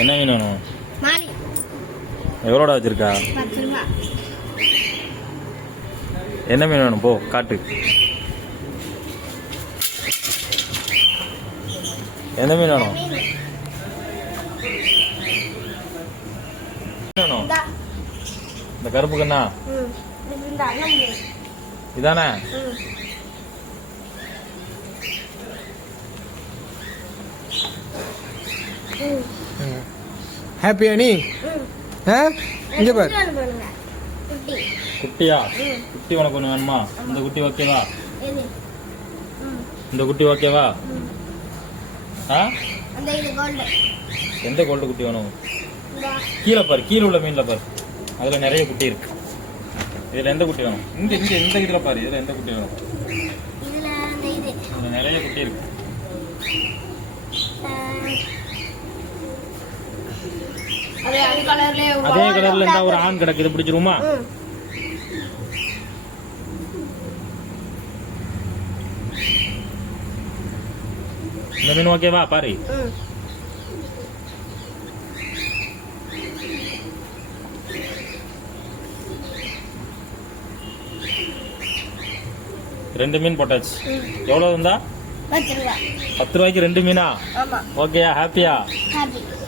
என்ன மீன் வேணும்? எவ்வளோடா வச்சிருக்கா? என்ன மீன் வேணும்? போ காட்டு. என்ன மீன் வேணும்? வேணும் இந்த கருப்பு கண்ணா இதானே? ஹாப்பியா நீ? இங்க பாரு. குட்டியா? குட்டி உனக்கு ஒண்ணு வேணுமா? இந்த குட்டி ஓகேவா? இந்த குட்டி ஓகேவா? எந்த கோல்டு குட்டி வேணும்? கீழே பாரு, கீழே உள்ள மீன்ல பாரு, அதுல நிறைய குட்டி இருக்கு. இதுல எந்த குட்டி வேணும்? இந்த இங்க இந்த இதுல பாரு, இதுல எந்த குட்டி வேணும்? இதுல நிறைய குட்டி இருக்கு. அதே கலர்ல இருந்தா ஒரு ஆண் கிடக்கு, இது பிடிச்சிருமா? இந்த மீன் ஓகேவா? பாரு. ரெண்டு மீன் போட்டாச்சு. எவ்வளவு இருந்தா? 10 ரூபாய்க்கு 2 மீனா? ஓகேயா? ஹாப்பியா?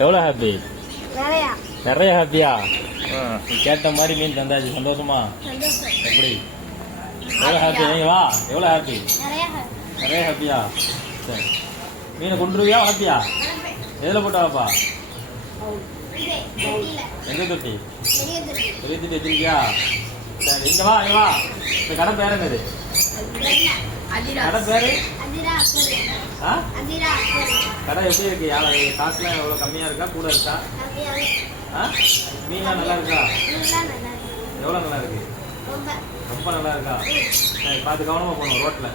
எவ்வளவு ஹாப்பி? நிறைய ஹாப்பியா? கேட்ட மாதிரி மீன் தந்தாச்சு. சந்தோஷமா? எப்படி? எவ்வளவு ஹாப்பி? நீங்க வா. எவ்வளவு ஹாப்பி? நிறைய ஹாப்பியா? சரி, மீனை கொண்டுருவியா வளர்ப்பியா? எதுல போட்டா வாப்பா? எந்த தொட்டி? பெரிய தொட்டி வச்சிருக்கியா? சரி, இங்க வா, இங்க வா. இந்த கடை பேர் என்னது? கடை பேரு? கடை எப்படி இருக்கு? காசுலாம் எவ்வளவு கம்மியா இருக்கா கூட இருக்கா? மீன்லாம் நல்லா இருக்கா? எவ்வளவு நல்லா இருக்கு? ரொம்ப நல்லா இருக்கா? பார்த்து கவனமா போகணும் ரோட்ல.